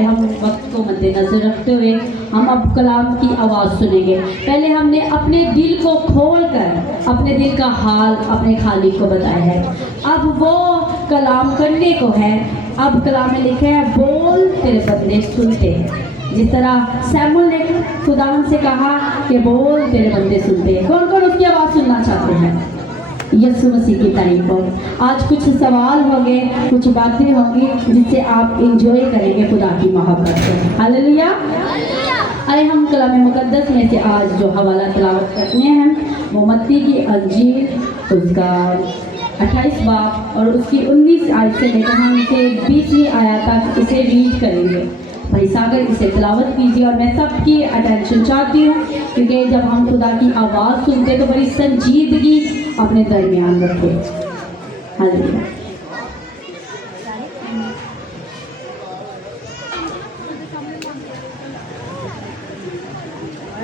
आए हम वक्त को मद्देनजर रखते हुए हम अब कलाम की आवाज़ सुनेंगे। पहले हमने अपने दिल को खोल कर अपने दिल का हाल अपने खालिक को बताया है। अब वो कलाम करने को है। अब कलाम में लिखा है बोल तेरे बंदे सुनते हैं। जिस तरह सैमुअल ने खुदावन से कहा कि बोल तेरे बंदे सुनते हैं। कौन कौन उसकी आवाज़ सुनना चाहते हैं? यीशु मसीह की तारीफ हो। आज कुछ सवाल होंगे, कुछ बातें होंगी जिससे आप इंजॉय करेंगे खुदा की मोहब्बत को। हालेलुया। आइए हम कलाम मुकद्दस में से आज जो हवाला तिलावत करते हैं वो मत्ती की अंजील उसका 28 बाब और उसकी 19 आयत से लेकर हम इसे 20वीं आयत तक इसे रीड करेंगे। भाई सागर इसे तिलावत कीजिए और मैं सबकी अटेंशन चाहती हूँ क्योंकि जब हम खुदा की आवाज़ सुनते तो बड़ी संजीदगी अपने दरमियान रखें। हालेलुया।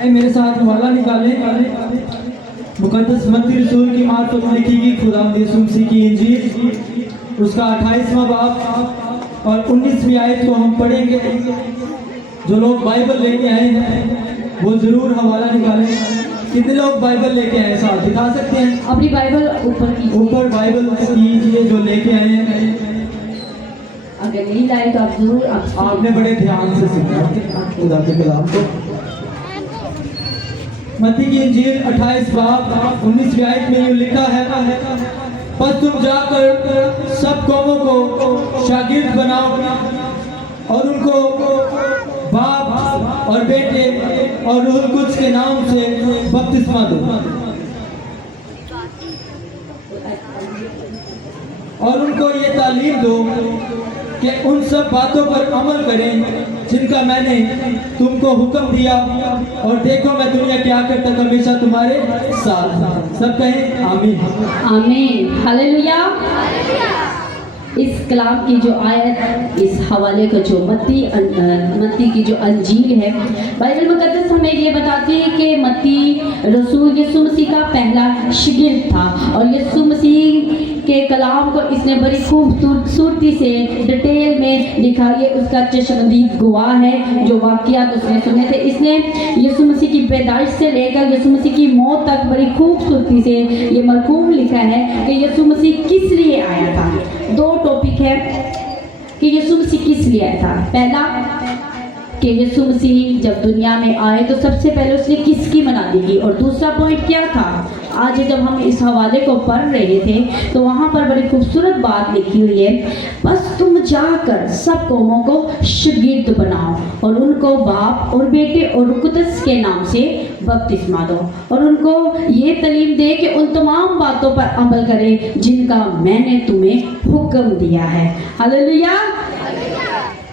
मेरे साथ हवाला निकालें। मुकद्दस मत्ती रसूल की मार्फत में लिखी गई खुदावंद यीशु मसीह की इंजील उसका 28वां बाब और 19वीं आयत को हम पढ़ेंगे। जो लोग बाइबल लेके आए हैं वो जरूर हवाला निकालें। कितने लोग बाइबल लेके आए साथ दिखा सकते हैं? अपनी बाइबल ऊपर बाइबल कीजिए जो लेके आए हैं। अगर नहीं लाए तो आप जरूर आपने बड़े ध्यान से सुना खुदा के कलाम को। मत्ती की इंजील 28 बाब 19वीं आयत में यूं लिखा है बस तुम जाकर सब कौमों को शागिर्द बनाओ और उनको बाप और बेटे और रूह कुद्स के नाम से बपतिस्मा दो और उनको ये तालीम दो कि उन सब बातों पर अमल करें जिनका मैंने तुमको हुक्म दिया और देखो मैं दुनिया के आखिर तक हमेशा तुम्हारे साथ। सब कहें आमीन। आमीन। हालेलुया। इस कलाम की जो आयत इस हवाले का जो मत्ती की जो अंजील है बाइबल मुकद्दस हमें ये बताती है कि मत्ती रसूल यीशु मसीह का पहला शागिर्द था और यीशु मसीह के कलाम को इसने बड़ी खूबसूरती से डिटेल में लिखा। ये उसका चश्मदीद गवाह है जो वाक़यात उसने सुने थे। इसने यीशु मसीह की पैदाइश से लेकर यीशु मसीह की मौत तक बड़ी खूबसूरती से ये मरकूम लिखा है कि यीशु मसीह किस लिए आया था। दो टॉपिक है कि यीशु मसीह किस लिए आया था। पहला कि यीशु मसीह जब दुनिया में आए तो सबसे पहले उसने किसकी मनादी की और दूसरा पॉइंट क्या था। आज जब हम इस हवाले को पढ़ रहे थे तो वहाँ पर बड़ी खूबसूरत बात लिखी हुई है बस तुम जाकर सब कौमों को शागिर्द बनाओ और उनको बाप और बेटे और रूह कुद्स के नाम से बपतिस्मा दो और उनको ये तालीम दे कि उन तमाम बातों पर अमल करें जिनका मैंने तुम्हें हुक्म दिया है। हालेलुया।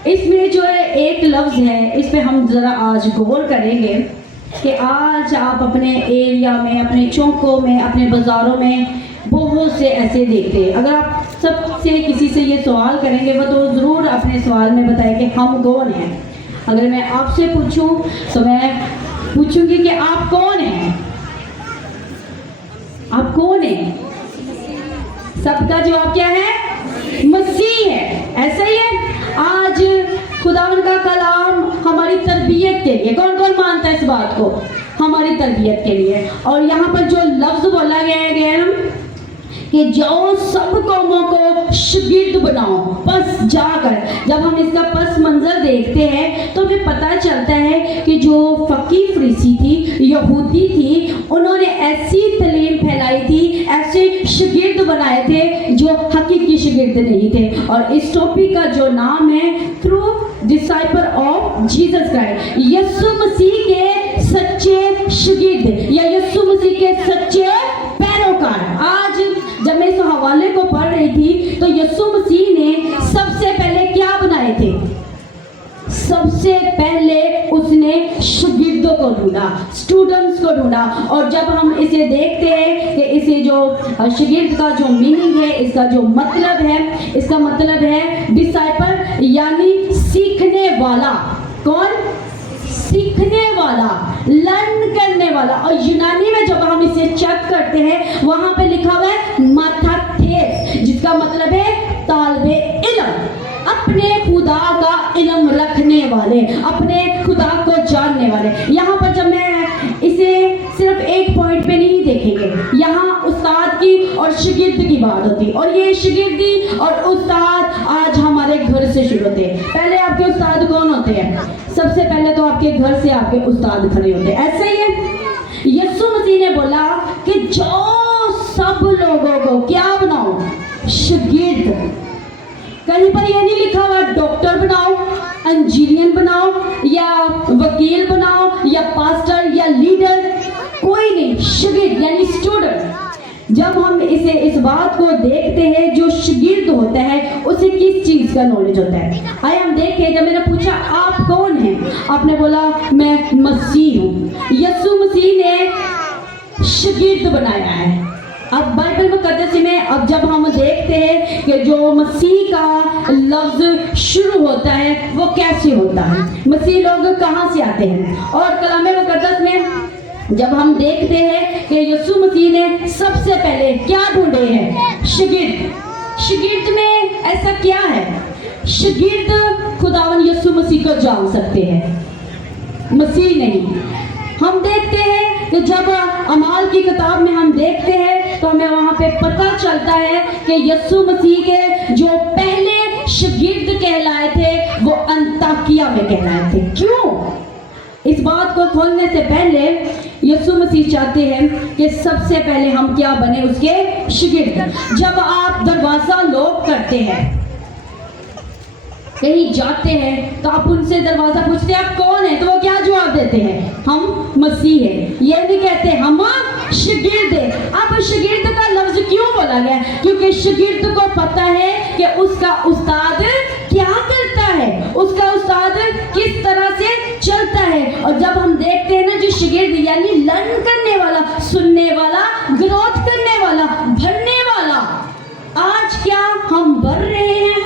इसमें जो है एक लफ्ज़ है इस पे हम ज़रा आज गौर करेंगे कि आज आप अपने एरिया में अपने चौकों में अपने बाज़ारों में बहुत से ऐसे देखते हैं। अगर आप सबसे किसी से ये सवाल करेंगे वो तो ज़रूर अपने सवाल में बताए कि हम कौन हैं। अगर मैं आपसे पूछूं तो मैं पूछूंगी कि आप कौन हैं? आप कौन हैं? सबका जवाब क्या है? मसीह है। ऐसा ही है। आज खुदावन का कलाम हमारी तरबियत के लिए, कौन कौन मानता है इस बात को? हमारी तरबियत के लिए। और यहाँ पर जो लफ्ज़ बोला गया है कि जाओ सब कौमों को शागिर्द बनाओ। बस जाकर जब हम इसका पस मंजर देखते हैं तो हमें पता चलता है कि जो फकीह फरीसी थी, यहूदी थी, उन्होंने ऐसी तालीम फैलाई थी, ऐसे शागिर्द बनाए थे जो हकीकी शागिर्द नहीं थे। और इस टॉपिक का जो नाम है through disciple of Jesus Christ, यीशु मसीह के सच्चे शागिर्द या यीशु मसीह के सच्चे पैरोकार। आज जब मैं इस हवाले को पढ़ रही थी तो यीशु मसीह ने सबसे पहले क्या बनाए थे? सबसे पहले उसने शागिर्दों को ढूंढा, स्टूडेंट्स को ढूंढा। और जब हम इसे देखते हैं कि इसे जो शागिर्द का जो मीनिंग है, इसका जो मतलब है, इसका मतलब है डिसाइपल यानी सीखने वाला। कौन? सीखने वाला, लर्न करने वाला। और यूनानी में जब हम इसे चेक करते हैं वहां पे लिखा हुआ है माथाथेस, जिसका मतलब है तालिबे इल्म। अब अपने खुदा का इल्म रखने वाले, अपने खुदा को जानने वाले। यहाँ पर जब मैं इसे सिर्फ एक पॉइंट पे नहीं देखेंगे, यहाँ उस्ताद की और शागिर्द की बात होती है, और ये शागिर्दी और उस्ताद आज हमारे घर से शुरू होते हैं। पहले आपके उस्ताद कौन होते हैं? सबसे पहले तो आपके घर से आपके उस्ताद खड़े होते हैं, ऐसा ही है। यीशु मसीह ने बोला कि जो सब लोगों को क्या बनाओ? शागिर्द। कहीं पर ये नहीं लिखा हुआ डॉक्टर बनाओ, इंजीनियर बनाओ, या वकील बनाओ, या पास्टर, या लीडर, कोई नहीं। शागिर्द यानी स्टूडेंट। जब हम इस बात को देखते हैं, जो शागिर्द होता है उसे किस चीज का नॉलेज होता है? आइए हम देखें। जब मैंने पूछा आप कौन हैं, आपने बोला मैं मसीह हूँ। यीशु मसीह ने शागिर्द बनाया है। अब बाइबल मुकद्दस में अब जब हम देखते हैं कि जो मसीह का लफ्ज शुरू होता है वो कैसे होता है, मसीह लोग कहाँ से आते हैं, और कलाम मुकद्दस में जब हम देखते हैं कि यीशु मसीह ने सबसे पहले क्या ढूंढे हैं? शागिर्द। शागिर्द में ऐसा क्या है? शागिर्द खुदावन यीशु मसीह को जान सकते हैं, मसीह नहीं। हम देखते हैं कि जब अमाल की किताब में हम देखते हैं तो हमें वहाँ पे पता चलता है कि यीशु मसीह के जो पहले शागिर्द कहलाए थे वो अंताकिया में कहलाए थे। क्यों? इस बात को खोलने से पहले यीशु मसीह चाहते हैं कि सबसे पहले हम क्या बने? उसके शागिर्द। जब आप दरवाजा लॉक करते हैं, कहीं जाते हैं, तो आप उनसे दरवाजा पूछते हैं आप कौन है, तो वो क्या जवाब देते हैं? हम मसीह हैं। ये नहीं कहते हम शागिर्द है। अब शागिर्द का लफ्ज क्यों बोला गया? क्योंकि शागिर्द को पता है कि उसका उस्ताद क्या करता है, उसका उस्ताद किस तरह से चलता है। और जब हम देखते हैं ना, जो शागिर्द यानी लर्न करने वाला, सुनने वाला, ग्रोथ करने वाला, भरने वाला। आज क्या हम बढ़ रहे हैं?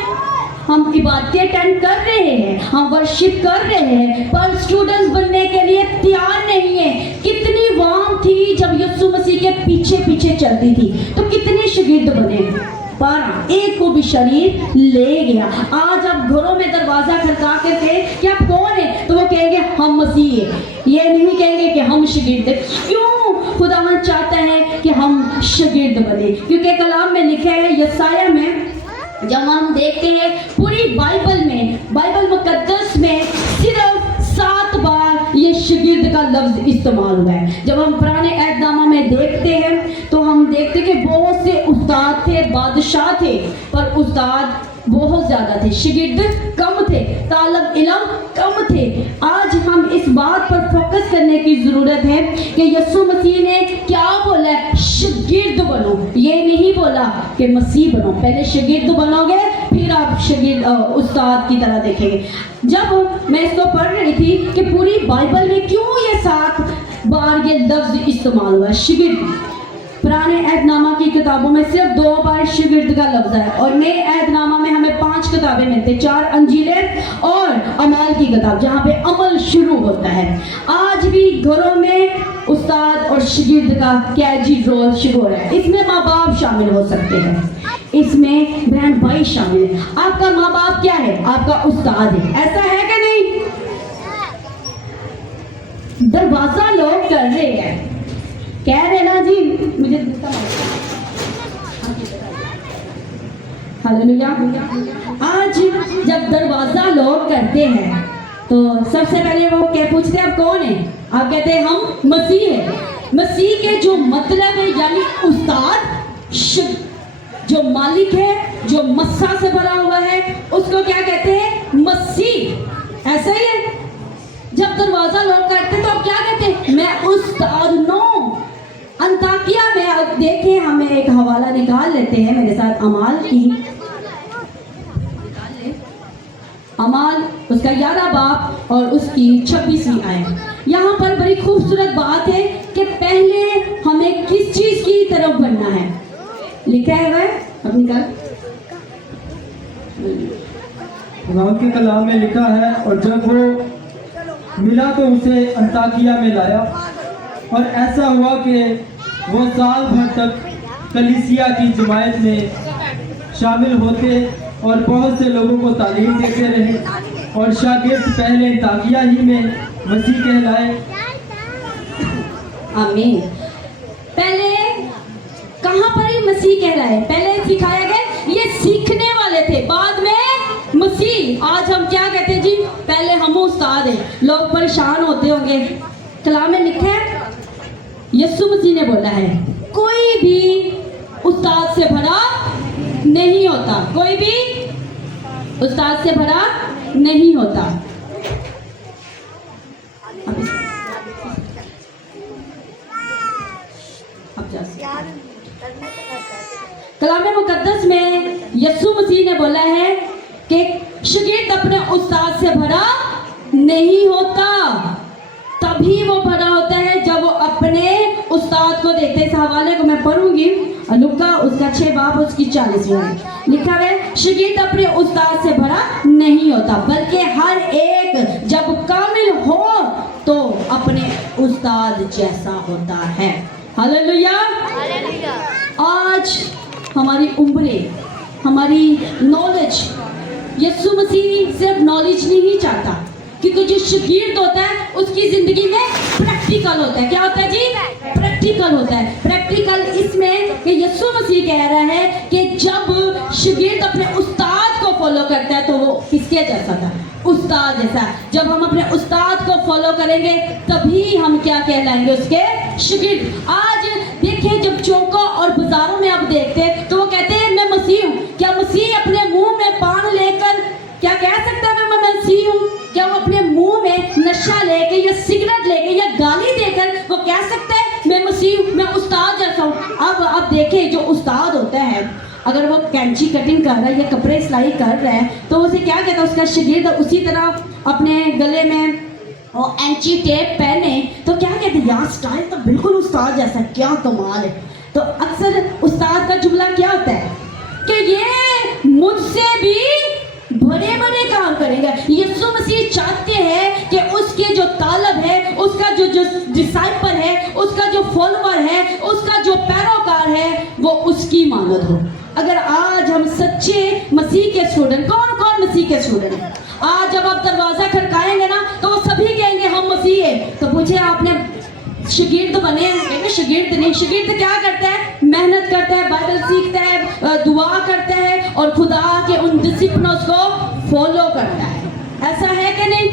हम इबादतें अटेंड कर रहे हैं, हम वर्शिप कर रहे हैं, पर स्टूडेंट्स बनने के लिए तैयार नहीं है। कितनी वाम थी जब यीशु मसीह के पीछे पीछे चलती थी, तो कितने शागिर्द बने, पर एक को भी शरीर ले गया। आज आप घरों में दरवाजा खड़का करके कि आप कौन है, तो वो कहेंगे हम मसीह है। ये नहीं कहेंगे कि हम शागिर्द। क्यों? खुदावंद चाहता है कि हम शागिर्द बने, क्योंकि कलाम में लिखा है यशायाह में, जब हम देखते हैं पूरी बाइबल में, बाइबल मुकद्दस में सिर्फ 7 बार ये शागिर्द का लफ्ज इस्तेमाल हुआ है। जब हम पुराने अहदनामा में देखते हैं तो हम देखते कि बहुत से उस्ताद थे, बादशाह थे, पर उस्ताद बहुत ज्यादा थे, शागिर्द कम थे, तालब इल्म कम थे। आज हम इस बात पर फोकस करने की जरूरत है कि यीशु मसीह ने क्या बोला है? शागिर्द बनो। ये नहीं बोला कि मसीह बनो। पहले शागिर्द बनोगे, फिर आप शागिर्द उस्ताद की तरह देखेंगे। जब मैं इसको पढ़ रही थी कि पूरी बाइबल में क्यों ये 7 बार ये लफ्ज इस्तेमाल हुआ है शागिर्द। पुराने अहदनामा की किताबों में सिर्फ 2 बार शागिर्द का लफ्ज है, और नए अहदनामा में हमें 5 किताबें मिलती, 4 अंजीलें और अमाल की किताब, जहाँ पे अमल शुरू होता है। आज भी घरों में उस्ताद और शागिर्द का कैजी रोल शुरू हो रहा है। इसमें माँ बाप शामिल हो सकते हैं, इसमें बहन भाई शामिल है। आपका माँ बाप क्या है? आपका उस्ताद है। ऐसा है कि नहीं? दरवाजा लोग कर रहे हैं, कह रहे ना जी, मुझे हालेलुया। आज जब दरवाजा लोग करते हैं तो सबसे पहले वो क्या पूछते हैं? आप कौन है? आप कहते हैं हम मसीह है। मसीह के जो मतलब है यानी उस्ताद, जो मालिक है, जो मस्सा से भरा हुआ है, उसको क्या कहते हैं? मसीह। ऐसा ही है। जब दरवाजा लोग करते हैं तो आप क्या कहते हैं? मैं उस्ताद नो। अंताकिया में अब देखें, हमें एक हवाला निकाल लेते हैं मेरे साथ अमाल की। अमाल उसका 11 बाब और उसकी 26वीं आयत। यहाँ पर बड़ी खूबसूरत बात है कि पहले हमें किस चीज की तरफ बढ़ना है। लिखा है वह अपनी खुदा के कलाम में लिखा है, और जब वो मिला तो उसे अंताकिया में लाया, और ऐसा हुआ कि वो साल भर तक कलीसिया की जमायत में शामिल होते और बहुत से लोगों को तालीम देते रहे और शागिर्द पहले ताकिया ही में मसीह कहलाए। आमीन। पहले कहाँ पर ही मसीह कहलाए? पहले सिखाया गया, ये सीखने वाले थे, बाद में मसीह। आज हम क्या कहते हैं जी? पहले हम उस्ताद हैं। लोग परेशान होते होंगे, कलाम में लिखा है, यीशु मसीह ने बोला है, कोई भी उस्ताद से भरा नहीं होता, कोई भी उस्ताद से भरा नहीं होता। कलाम मुकद्दस में यीशु मसीह ने बोला है कि शागिर्द अपने उस्ताद से भरा नहीं होता, तभी वो भरा होता है जब वो अपने उस्ताद को देखते। इस हवाले को मैं पढ़ूंगी, लुका उसका 6 बाब उसकी 40 में लिखा है, शागिर्द अपने उस्ताद से भरा नहीं होता, बल्कि हर एक जब कामिल हो तो अपने उस्ताद जैसा होता है। हालेलुया। आज हमारी उम्रें, हमारी नॉलेज, यीशु मसीह सिर्फ नॉलेज नहीं चाहता, क्योंकि जो शागिर्द होता है उसकी जिंदगी में प्रैक्टिकल होता है। क्या होता है जी? प्रैक्टिकल होता है। प्रैक्टिकल इसमें कि यीशु मसीह कह रहा है कि जब शागिर्द अपने उस्ताद को फॉलो करता है तो वो किसके जैसा था? उस्ताद जैसा। जब हम अपने उस्ताद को फॉलो करेंगे तभी हम क्या कहलाएंगे? उसके शागिर्द। आज देखिए, जब चौकों और बाजारों में आप देखते हैं तो वो कहते हैं मैं मसीह हूँ। क्या मसीह अपने मुंह में पान लेकर क्या कह सकता है मैं मसीह हूँ? क्या वो अपने मुंह में नशा लेके या सिगरेट लेके या गाली देकर वो कह सकता है मैं मसीह हूँ, मैं उस्ताद जैसा हूँ? अब देखें, जो उस्ताद होता है, अगर वो कैंची कटिंग कर रहा है या कपड़े सिलाई कर रहा है तो उसे क्या कहता है? उसका शागिर्द उसी तरह अपने गले में और एंची टेप पहने तो क्या कहते हैं? यार स्टाइल तो बिल्कुल उस्ताद जैसा, क्या कमाल है। तो अक्सर उस्ताद का जुमला क्या होता है कि ये मुझसे भी बड़े बड़े काम करेंगे। यीशु मसीह चाहते हैं कि उसके जो तालब है, उसका जो डिसाइपल है, उसका जो फॉलोअर है, उसका जो पैरोकार है, वो उसकी मानद हो। अगर आज हम सच्चे मसीह के स्टूडेंट, कौन कौन मसीह के स्टूडेंट हैं? आज जब आप दरवाजा खड़काएंगे ना तो वो सभी कहेंगे हम मसीह है। तो पूछे आपने शागिर्द बने हैं? कहेंगे शागिर्द नहीं। शागिर्द क्या करता है? मेहनत करता है, बाइबल सीखता है, दुआ करता है और खुदा के उन डिसिप्लिनों को फॉलो करता है। ऐसा है कि नहीं?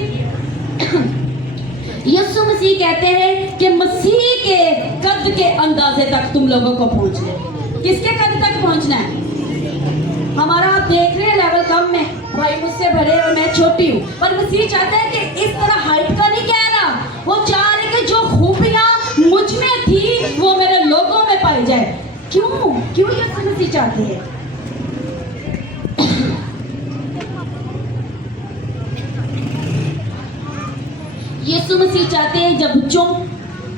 यीशु मसीह कहते हैं कि मसीह के कद के अंदाजे तक तुम लोगों को पहुंचना है। किसके कद तक पहुंचना है? हमारा आप देख रहे हैं लेवल कम में, भाई मुझसे बड़े और मैं छोटी हूँ, पर मसीह चाहता है कि इस तरह हाइट का नहीं कह रहा, वो चाह रहे कि जो खूबियां मुझ में थी वो मेरे लोगों में पाई जाए। क्यों यीशु मसीह चाहते हैं? यीशु मसीह चाहते हैं जब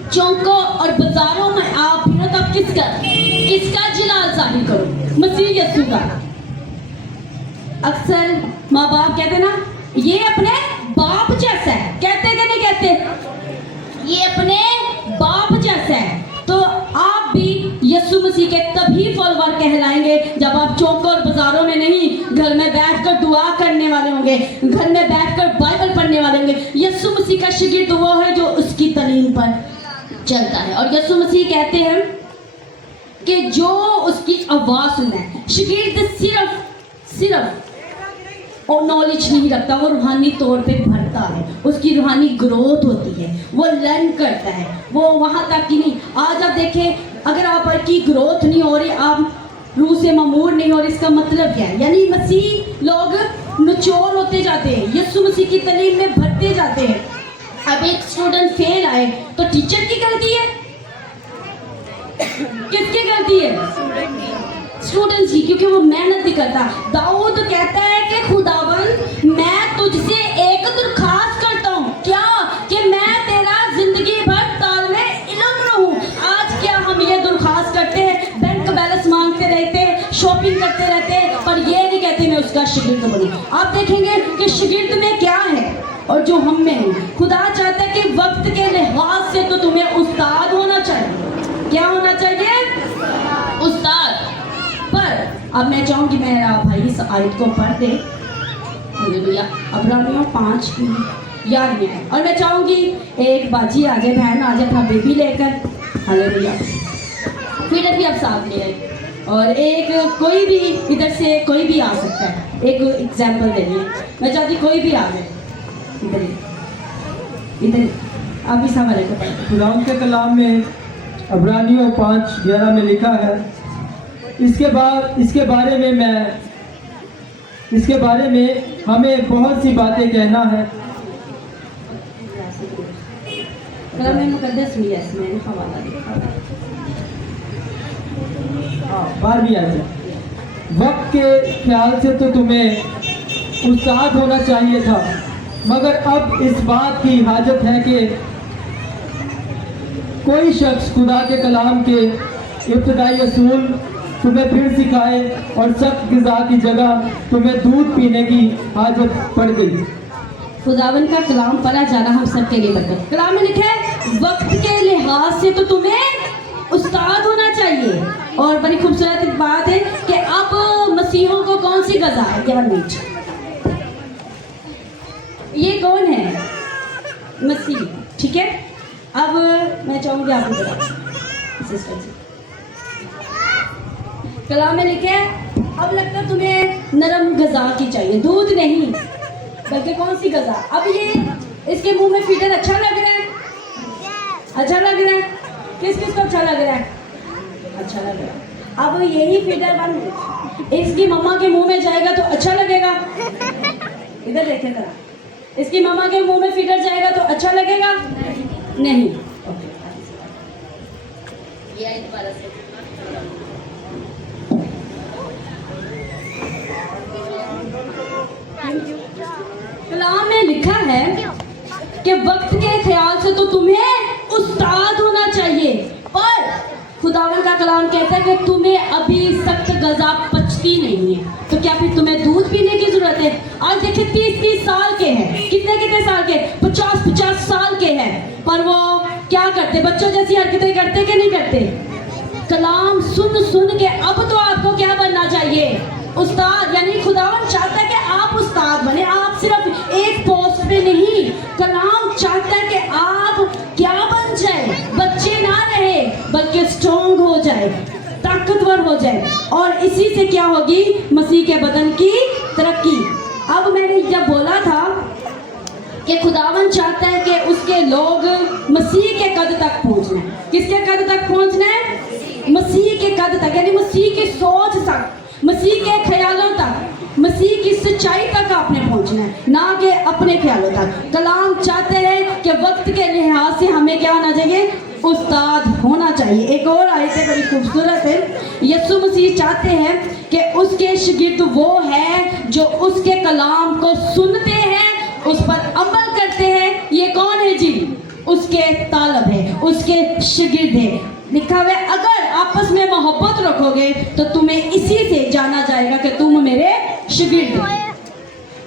चौकों और बाजारों में आप फिरो तब किसका जलाल जाहिर करो? मसीह यीशु का। अक्सर माँ बाप कहते ना ये अपने बाप जैसा है, कहते कि नहीं कहते? ये अपने बाप जैसा है। तो आप भी यीशु मसीह के तभी फॉलोअर कहलाएंगे जब आप चौकों और बाजारों में नहीं, घर में बैठकर दुआ करने वाले होंगे, घर में बैठकर बाइबल पढ़ने वाले होंगे। यीशु मसीह का शागिर्द वो है जो उसकी तालीम पर चलता है। और यीशु मसीह कहते हैं कि जो उसकी आवाज सुनता है। शागिर्द सिर्फ और नॉलेज नहीं रखता, वो रूहानी तौर पे भरता है, उसकी रूहानी ग्रोथ होती है, वो लर्न करता है, वो वहाँ तक ही नहीं। आज आप देखें, अगर आपकी ग्रोथ नहीं हो रही, आप रूह से ममूर नहीं हो रही, इसका मतलब क्या है? यानी मसीह लोग मैच्योर होते जाते हैं, यीशु मसीह की तालीम में भरते जाते हैं। अब एक स्टूडेंट फेल आए तो टीचर की गलती है? किसकी गलती है? स्टूडेंट की, क्योंकि वो मेहनत नहीं करता। दाऊद कहता है कि खुदावंद मैं तुझसे एक दरखास्त करता हूँ, क्या? कि मैं तेरा जिंदगी भर तालमे इल्म रहूं। आज क्या हम ये दरखास्त करते हैं? बैंक बैलेंस मांगते रहते हैं, शॉपिंग करते रहते हैं, पर ये नहीं कहते मैं उसका शागिर्द बनूं। आप देखेंगे कि शागिर्द में क्या है और जो हम में है। खुदा चाहता है कि वक्त के लिहाज से तो तुम्हें उस्ताद होना चाहिए। क्या होना चाहिए? उस्ताद। पर अब मैं चाहूँगी मेरा भाई इस आयत को पढ़ दे। हालेलुया। इब्रानियों 5 की 11 में। और मैं चाहूँगी एक बाजी आ जाए, बहन आ जाए, था बेबी लेकर। हालेलुया। फिर भी आप साथ ले आए, और एक कोई भी इधर से कोई भी आ सकता है। एक एग्जाम्पल देनी है, मैं चाहती कोई भी आ जाए। इधर आप इस हवाले को पढ़ें। खुदावंद के कलाम में इब्रानियों 5:11 में लिखा है, इसके बारे में हमें बहुत सी बातें कहना है। कलाम मुकद्दस में इसमें हवाला लिखा है। 12वीं आयत। वक्त के ख्याल से तो तुम्हें उस्ताद होना चाहिए था, मगर अब इस बात की हाजत है कि कोई शख्स खुदा के कलाम के इब्तदाई असूल तुम्हें फिर सिखाए, और सख्त ग़िज़ा की जगह तुम्हें दूध पीने की हाजत पड़ गई। खुदावन का कलाम पढ़ा जाना हम सबके लिए बता। कलाम में लिखा है वक्त के लिहाज से तो तुम्हें उस्ताद होना चाहिए। और बड़ी खूबसूरत बात है कि अब मसीहों को कौन सी ग़िज़ा है? केवल मीट। ये कौन है? मसीह। ठीक है, अब मैं चाहूँगी आपको बताओ सिस्टर जी। कलाम में लिखे अब लगता है तुम्हें नरम ग़िज़ा की चाहिए, दूध नहीं बल्कि कौन सी ग़िज़ा। अब ये इसके मुंह में फीडर अच्छा लग रहा है? अच्छा लग रहा है? किस किस को अच्छा लग रहा है? अच्छा लग रहा है। अब यही फीडर बन इसकी मम्मा के मुंह में जाएगा तो अच्छा लगेगा? इधर देखें जरा, इसकी मम्मा के मुंह में फीडर जाएगा तो अच्छा लगेगा? नहीं। कलाम में लिखा है कि वक्त के ख्याल से तो तुम्हें उस्ताद होना चाहिए, पर खुदावन का कलाम कहता है कि तुम्हें अभी सख्त ग़िज़ा पचती नहीं है, तो क्या फिर तुम्हें दूध पीने की जरूरत है? आज देखिए 30-30 साल के हैं, कितने साल के, 50-50 साल के हैं, पर वो क्या करते? बच्चों जैसी हरकतें करते कि नहीं करते? कलाम सुन सुन के अब तो आपको क्या बनना चाहिए? उस्ताद। यानी खुदावन चाहता है कि आप उस्ताद बने, आप सिर्फ एक पोस्ट पे नहीं। कलाम चाहता है कि आप क्या बन जाए? बच्चे ना रहे बल्कि स्ट्रॉन्ग हो जाए, ताकतवर हो जाए, और इसी से क्या होगी? मसीह के बदन की तरक्की। अब मैंने जब बोला था कि खुदावन चाहता है कि उसके लोग मसीह के कद तक पहुंचना है। किसके कद तक पहुंचना है? मसीह के कद तक, यानी मसीह की सोच तक, मसीह के ख्यालों तक, मसीह की सच्चाई तक आपने पहुंचना है, ना कि अपने ख्यालों तक। कलाम चाहते हैं कि वक्त के लिहाज से हमें क्या होना चाहिए? उस्ताद होना चाहिए। एक और आयत है बड़ी खूबसूरत है। यीशु मसीह चाहते हैं कि उसके शागिर्द वो है जो उसके कलाम को सुनते हैं, उस पर अमल करते हैं। ये कौन है जी? उसके तालब है, उसके शागिर्द है। लिखा हुआ है अगर आपस में मोहब्बत रखोगे तो तुम्हें इसी से जाना जाएगा कि तुम मेरे शागिर्द हो।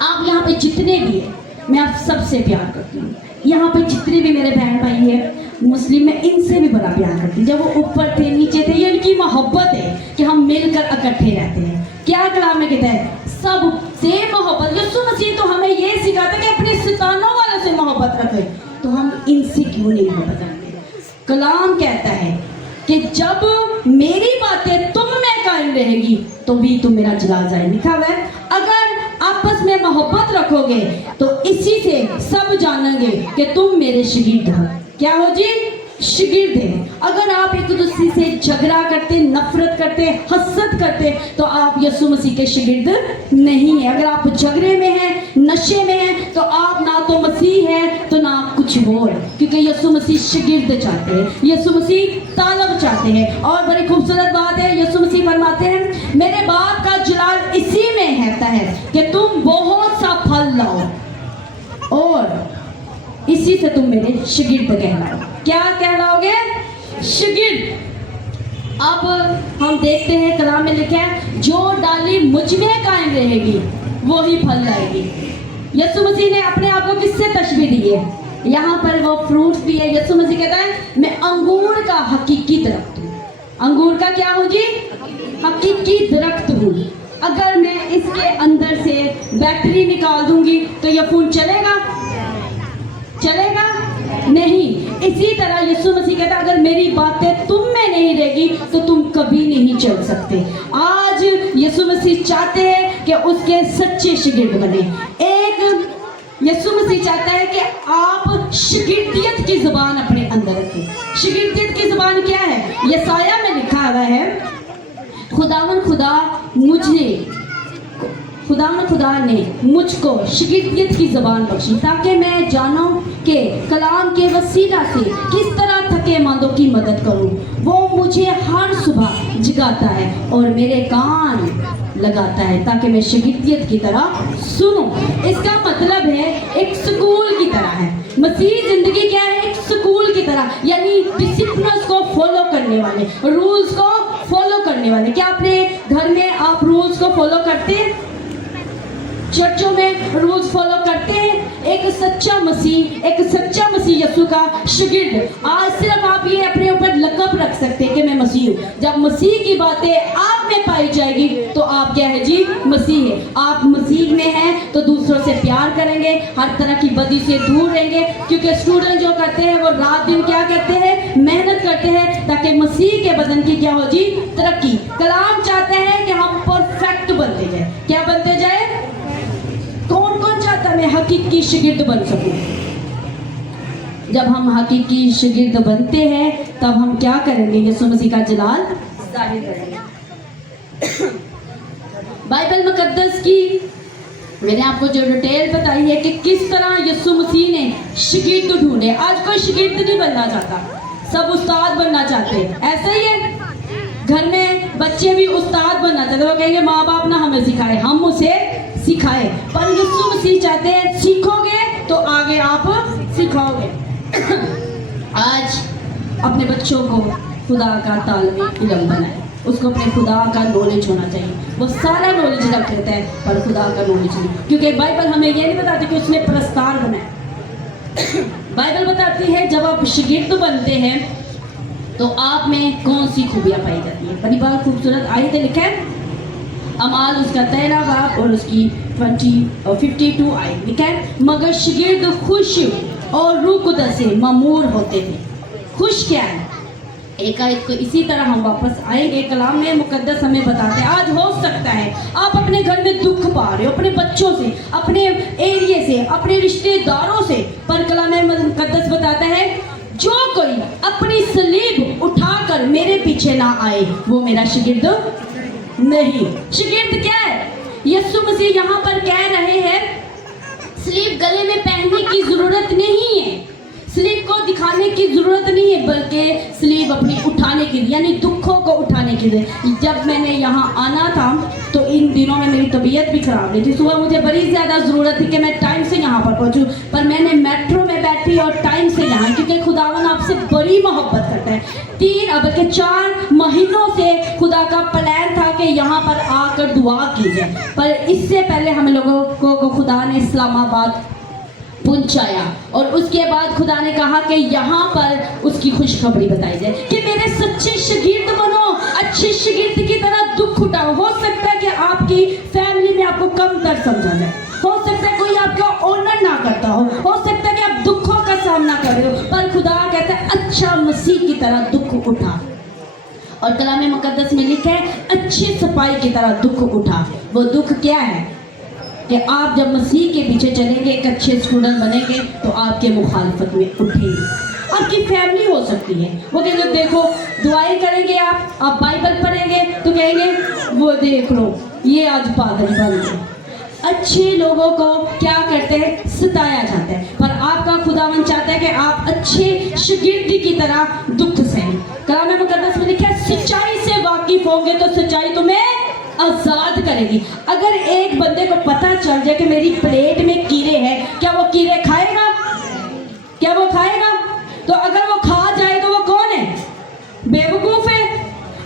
आप यहाँ पे जितने भी हैं, मैं आप सबसे प्यार करती हूँ। यहाँ पे जितने भी मेरे बहन भाई हैं मुस्लिम, में इनसे भी बड़ा प्यार करती हूँ। जब वो ऊपर थे नीचे थे, ये इनकी मोहब्बत है कि हम मिलकर इकट्ठे रहते हैं। क्या कलाम में कहता है? सब से मोहब्बत। यीशु मसीह तो हमें ये सिखाता है कि अपने शैतानों वालों से मोहब्बत रखें, तो हम इनसे क्यों नहीं मोहब्बत रखते? कलाम कहता है कि जब मेरी बातें तुम में कायम रहेगी तो भी तुम मेरा जलाल जाए। लिखा हुआ है अगर आपस में मोहब्बत रखोगे तो इसी से सब जानेंगे कि तुम मेरे शागिर्द हो। क्या हो जी? शागिर्द है। अगर आप एक दूसरे से झगड़ा करते, नफरत करते, हसद करते, तो आप यीशु मसीह के शागिर्द नहीं है। अगर आप झगड़े में हैं, नशे में हैं, तो आप ना तो मसीह हैं तो ना कुछ और, क्योंकि यीशु मसीह शागिर्द चाहते हैं, यीशु मसीह तालब चाहते हैं। और बड़ी खूबसूरत बात है, यीशु मसीह फरमाते हैं मेरे बाप का जलाल इसी में रहता है कि तुम बहुत सा फल लाओ और इसी से तुम मेरे शागिर्द कहलाओ। क्या कहलाओगे? शागिर्द। अब हम देखते हैं कलाम में लिखा है जो डाली मुझ में कायम रहेगी वो ही फल लाएगी। यीशु मसीह ने अपने आप को किससे तशबीह दी है? यहाँ पर वो फ्रूट्स भी है। यीशु मसीह कहता है मैं अंगूर का हकीकी दरख्त हूँ। अंगूर का क्या हूँ जी? हकीकी दरख्त हूँ। अगर मैं इसके अंदर से बैटरी निकाल दूंगी तो ये फोन चलेगा? चलेगा नहीं। इसी तरह यीशु मसीह कहता है, अगर मेरी बातें तुम में नहीं रहेगी तो तुम कभी नहीं चल सकते। आज यीशु मसीह चाहते हैं कि उसके सच्चे शागिर्द बने। एक यीशु मसीह चाहता है कि आप शागिर्दियत की जुबान अपने अंदर रखें। शागिर्दियत की जुबान क्या है? यसाया में लिखा हुआ है, खुदावन खुदा ने मुझको शागिर्दियत की ज़बान बख्शी ताकि मैं जानूं कि कलाम के वसीला से किस तरह थके मंदों की मदद करूं। वो मुझे हर सुबह जगाता है और मेरे कान लगाता है ताकि मैं शागिर्दियत की तरह सुनूं। इसका मतलब है एक स्कूल की तरह है। मसीह जिंदगी क्या है? एक स्कूल की तरह, यानी डिसिप्लिन को फॉलो करने वाले, रूल्स को फॉलो करने वाले। क्या अपने घर में आप रूल्स को फॉलो करते हैं? चर्चों में रूल्स फॉलो करते हैं? एक सच्चा मसीह यीशु का शागिर्द। आज सिर्फ आप ये अपने ऊपर लक़ब रख सकते हैं कि मैं मसीह हूँ। जब मसीह की बातें आप में पाई जाएगी तो आप क्या है जी? मसीह है। आप मसीह में हैं तो दूसरों से प्यार करेंगे, हर तरह की बदी से दूर रहेंगे, क्योंकि स्टूडेंट जो करते हैं वो रात दिन क्या करते हैं? मेहनत करते हैं ताकि मसीह के बदन की क्या हो जी? तरक्की। कलाम चाहते हैं कि हम परफेक्ट बनते जाए। क्या बनते जाए? कौन कौन चाहता है मैं हकीकी शागिर्द बन सकूं? जब हम हकीकी शागिर्द बनते हैं तब हम क्या करेंगे? यीशु मसीह का जलाल जाहिर करेंगे। बाइबल मुकद्दस की मैंने आपको जो डिटेल बताई है कि किस तरह यीशु मसीह ने शागिर्द ढूंढे। आज कोई शागिर्द नहीं बनना चाहता, सब उस्ताद बनना चाहते हैं। ऐसा ही है, घर में बच्चे भी उस्ताद बनना चाहते हैं। वो कहेंगे माँ बाप ना हमें सिखाए, हम उसे सिखाए। पर यीशु मसीह चाहते हैं सीखोगे तो आगे आप सिखाओगे। आज अपने बच्चों को खुदा का तालिब इल्म बनाए, उसको अपने खुदा का नॉलेज होना चाहिए। वो सारा नॉलेज रख लेता है पर खुदा का नॉलेज नहीं, क्योंकि बाइबल हमें ये नहीं बताती कि उसने प्रस्तार बनाया। बाइबल बताती है जब आप शागिर्द बनते हैं तो आप में कौन सी खूबियाँ पाई जाती है। बड़ी बात खूबसूरत आयत लिखा है, अमाल उसका 13 बाब और उसकी 52 आयत लिखा है, मगर शागिर्द खुश और रूह कुदस से ममूर होते थे। खुश क्या है? एक आयत को इसी तरह हम वापस आएंगे। कलाम में मुकद्दस हमें बताते हैं, आज हो सकता है आप अपने घर में दुख पा रहे हो, अपने बच्चों से, अपने एरिया से, अपने रिश्तेदारों से, पर कलाम में मुकद्दस बताता है जो कोई अपनी सलीब उठाकर मेरे पीछे ना आए वो मेरा शागिर्द नहीं। शागिर्द क्या है? यीशु मसीह यहाँ पर कह रहे हैं सलीब गले में पहनने की जरूरत नहीं है, सलीब को दिखाने की जरूरत नहीं है, बल्कि सलीब अपनी उठाने की, यानी दुखों को उठाने की। जब मैंने यहाँ आना था तो इन दिनों में मेरी तबीयत भी खराब रही थी। सुबह मुझे बड़ी ज़्यादा ज़रूरत थी कि मैं टाइम से यहाँ पर पहुँचूँ, पर मैंने मेट्रो में बैठी और टाइम से यहाँ, क्योंकि खुदावन आपसे बड़ी मोहब्बत करता है। 3 बल्कि 4 महीनों से खुदा का प्लान था कि यहाँ पर आकर दुआ की जाए, पर इससे पहले हम लोगों को खुदा ने इस्लामाबाद पहुंचाया और उसके बाद खुदा ने कहा कि यहाँ पर उसकी खुशखबरी बताई जाए कि मेरे सच्चे शागिर्द बनो, अच्छे शागिर्द की तरह दुख उठाओ। हो सकता है कि आपकी फैमिली में आपको कमतर समझा जाए, हो सकता है कोई आपका ऑनर ना करता हो सकता है कि आप दुखों का सामना कर रहे हो, पर खुदा कहता है अच्छा मसीह की तरह दुख उठा। और कलाम मुकद्दस में लिखा है अच्छे सिपाही की तरह दुख उठा। वो दुख क्या है कि आप जब मसीह के पीछे चलेंगे, एक अच्छे स्टूडेंट बनेंगे तो आपके मुखालफत में उठेंगे। आपकी फैमिली हो सकती है, वो कहेंगे देखो दुआएं करेंगे, आप बाइबल पढ़ेंगे तो कहेंगे वो देख लो ये आज पागल बन गए। अच्छे लोगों को क्या करते हैं? सताया जाता है, पर आपका खुदावन चाहता है कि आप अच्छे शागिर्द की तरह दुख सहें। कलाम मुकद्दस में लिखा है सच्चाई से वाकिफ होंगे तो सच्चाई तुम्हें आजाद करेगी। अगर एक बंदे को पता चल जाए कि मेरी प्लेट में कीड़े हैं, क्या वो कीड़े खाएगा? क्या वो खाएगा? तो अगर वो खा जाए तो वो कौन है? बेवकूफ है।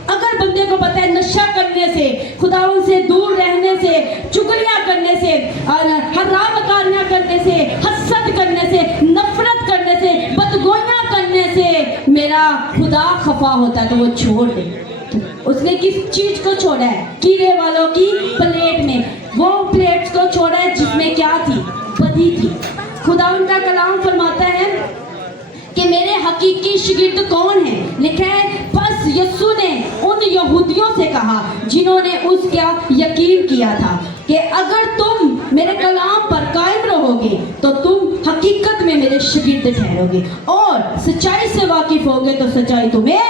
अगर बंदे को पता है नशा करने से, खुदावन से दूर रहने से, चुगलियां करने से, हराम कारियां करने से, हसद करने से, नफरत करने से, बदगोइयां करने से मेरा खुदा खफा होता है तो वो छोड़ दे। उसने किस चीज को छोड़ा है? कीड़े वालों की प्लेट में, वो प्लेट्स को छोड़ा है जिसमें क्या थी? बदी थी। खुदा उनका कलाम फरमाता है कि मेरे हकीकी शागिर्द कौन है? लिखा है बस यीशु ने उन यहूदियों से कहा जिन्होंने उसका यकीन किया था कि अगर तुम मेरे कलाम पर कायम रहोगे तो तुम हकीकत में मेरे शागिर्द ठहरोगे और सच्चाई से वाकिफ होगे तो सच्चाई तुम्हें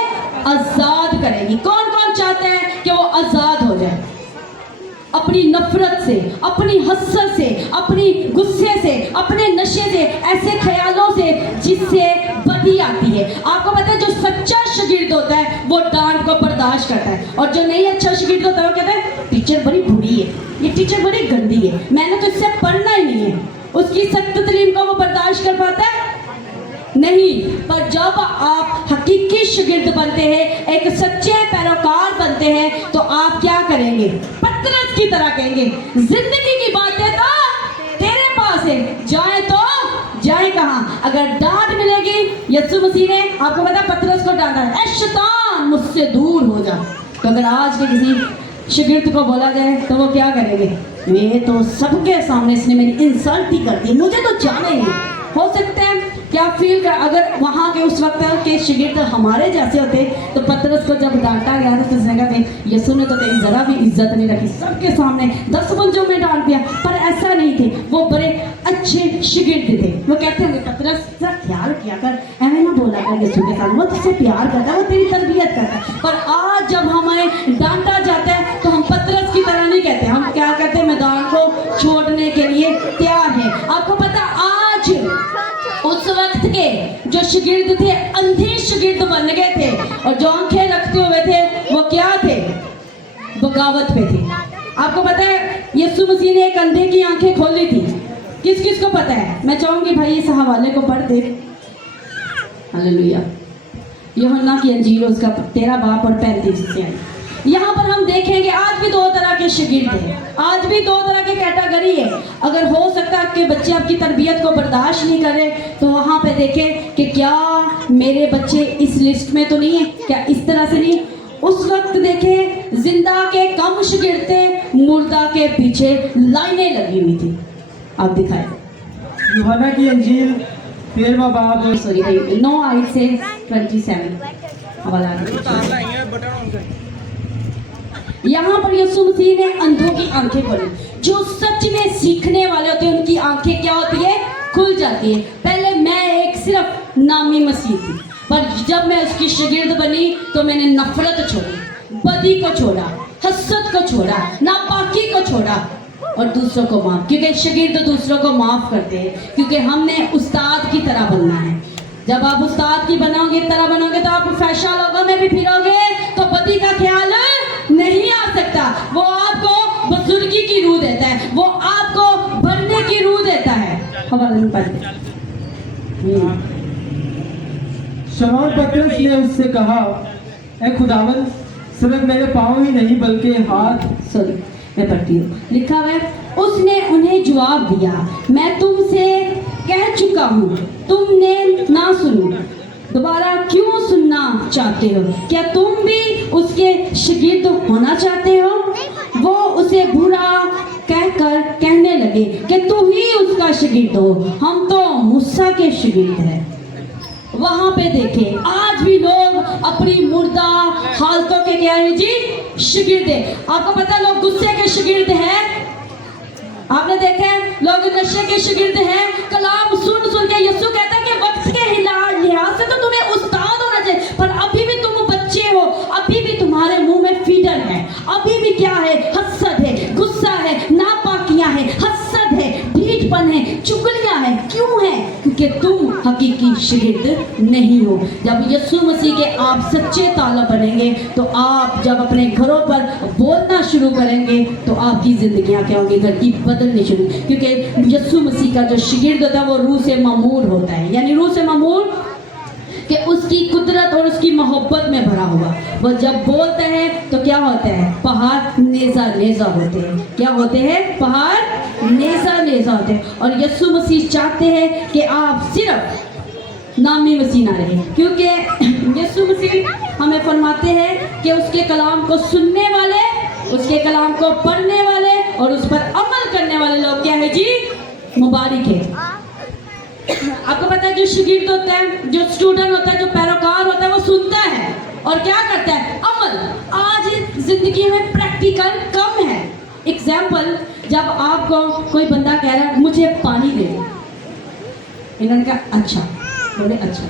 आजाद करेगी। कौन कौन चाहते हैं कि वो आजाद हो जाए अपनी नफरत से, अपनी हसरत से, अपनी गुस्से से, अपने नशे से, ऐसे ख्यालों से जिससे बदी आती है। आपको पता है जो सच्चा शागिर्द होता है वो डांट को बर्दाश्त करता है, और जो नहीं अच्छा शागिर्द होता है वो कहता है टीचर बड़ी बुरी है, ये टीचर बड़ी गंदी है, मैंने तो इससे पढ़ना ही नहीं है। उसकी सख्त तालीम को वो बर्दाश्त कर पाता है? नहीं। पर जब आप हकीकी शागिर्द बनते हैं, एक सच्चे पैरोकार बनते हैं, तो आप क्या करेंगे? पतरस की तरह कहेंगे जिंदगी की बातें तो तेरे पास है, जाए तो जाए कहाँ? अगर डांट मिलेगी, यीशु मसीह ने आपको पता पतरस को डांटा, ऐ शैतान मुझसे दूर हो जा। तो अगर आज के किसी शागिर्द को बोला जाए तो वो क्या करेंगे? मैं तो सबके सामने इसने मेरी इंसल्ट ही कर दी, मुझे तो जाना ही नहीं। हो सकता है क्या फील कर, अगर वहाँ के उस वक्त के शागिर्द हमारे जैसे होते तो पतरस को जब डांटा गया था तो उसने कहा यीशु ने तो तेरी जरा भी इज्जत नहीं रखी, सबके सामने 10 बंजों में डांट दिया। पर ऐसा नहीं थे, वो बड़े अच्छे शागिर्द थे। वो कहते हैं पतरस जरा ख्याल किया कर, ऐਵੇਂ ना बोला कर यीशु के सामने, वो तुझसे प्यार करता है, वो तेरी तरबियत करता है। पर आज जब हमें डांटा जाता है तो हम पतरस की तरह नहीं कहते, हम क्या कहते हैं? मैदान को छोड़ने के लिए तैयार है। आपको पता आज उस वक्त के जो शागिर्द थे अंधे शागिर्द बन गए थे, और जो आंखें रखते हुए थे वो क्या थे? बगावत पे थे। आपको पता है यीशु मसीह ने एक अंधे की आंखें खोली थी, किस किस को पता है? मैं चाहूंगी भाई इस हवाले को पढ़ दे। हालेलुया। यूहन्ना की अंजील उसका 13 बाब और 35 से। यहाँ पर हम देखेंगे आज भी 2 तरह के शागिर्द हैं, आज भी 2 तरह की कैटेगरी है। अगर हो सकता है आपके बच्चे आपकी तरबियत को बर्दाश्त नहीं कर रहे तो वहाँ पे देखें कि क्या मेरे बच्चे इस लिस्ट में तो नहीं है, क्या इस तरह से नहीं। उस वक्त देखें जिंदा के कम शागिर्द थे, मुर्दा के पीछे लाइनें लगी हुई थी। आप दिखाएं यूहन्ना की अंजील 13वां बाब, सॉरी भाई 9 आयत से 27 हवाला। यहाँ पर यीशु मसीह ने अंधों की आंखें खोली। जो सच में सीखने वाले होते हैं उनकी आंखें क्या होती है? खुल जाती है। पहले मैं एक सिर्फ नामी मसीह थी, पर जब मैं उसकी शागिर्द बनी तो मैंने नफरत छोड़ी, बदी को छोड़ा, हसद को छोड़ा, नापाकी को छोड़ा और दूसरों को माफ, क्योंकि शागिर्द दूसरों को माफ करते हैं, क्योंकि हमने उस्ताद की तरह बनना है। जब आप उस्ताद की तरह बनोगे तो आप फैशा लोगों में भी फिरोगे तो बदी का ख्याल नहीं आ सकता। वो आपको बुजुर्गी की रूह देता है, वो आपको बढ़ने की रूह देता है। शमौन पतरस ने उससे कहा, ऐ खुदावन सिर्फ मेरे पाँव ही नहीं बल्कि हाथ। सॉरी मैं पढ़ती हूँ। लिखा है उसने उन्हें जवाब दिया, मैं तुमसे कह चुका हूँ, तुमने ना सुनी, दोबारा क्यों सुनना चाहते हो? क्या तुम भी उसके शागिर्द होना चाहते हो? वो उसे बुरा कहकर कहने लगे कि तू ही उसका शागिर्द हो, हम तो मूसा के शागिर्द हैं। वहां पे देखें आज भी लोग अपनी मुर्दा हालतों के क्या है जी? शागिर्द है। आपको पता लोग गुस्से के शागिर्द हैं, आपने देखा है लोग नशे के शागिर्द हैं। कलाम सुन सुन के यीशु कहता है कि वक्त के लिहाज से तो तुम्हें उस्ताद होना चाहिए, पर अभी भी तुम बच्चे हो, अभी भी तुम्हारे मुंह में फीडर है, अभी भी क्या है? हसद है, गुस्सा है, नापाकियां है, हसद है, ढीठपन है, चुगलियां है। क्यों है? क्योंकि तुम हकीकी शागिर्द नहीं हो। जब यीशु मसीह के आप सच्चे तालब बनेंगे तो आप जब अपने घरों पर बोलना शुरू करेंगे तो आपकी जिंदगियां क्या होंगी? घर की बदलनी शुरू, क्योंकि यीशु मसीह का जो शागिर्द होता है वो रूह से मामूर होता है। यानी रूह से मामूर कि उसकी कुदरत और उसकी मोहब्बत में भरा हुआ। वो जब बोलते हैं तो क्या होता है? पहाड़ नेजा नेजा होते हैं। क्या होते हैं? पहाड़ नेजा नेजा होते हैं। और यीशु मसीह चाहते हैं कि आप सिर्फ नामी मसीह ना रहे, क्योंकि यीशु मसीह हमें फरमाते हैं कि उसके कलाम को सुनने वाले, उसके कलाम को पढ़ने वाले और उस पर अमल करने वाले लोग क्या है जी, मुबारक है। आपको पता है जो शागिर्द होता है, जो स्टूडेंट होता है, जो पैरोकार होता है, वो सुनता है और क्या करता है, अमल। आज जिंदगी में प्रैक्टिकल कम है। एग्जाम्पल, जब आपको कोई बंदा कह रहा है मुझे पानी दे दो, इन्होंने कहा अच्छा, बोले अच्छा,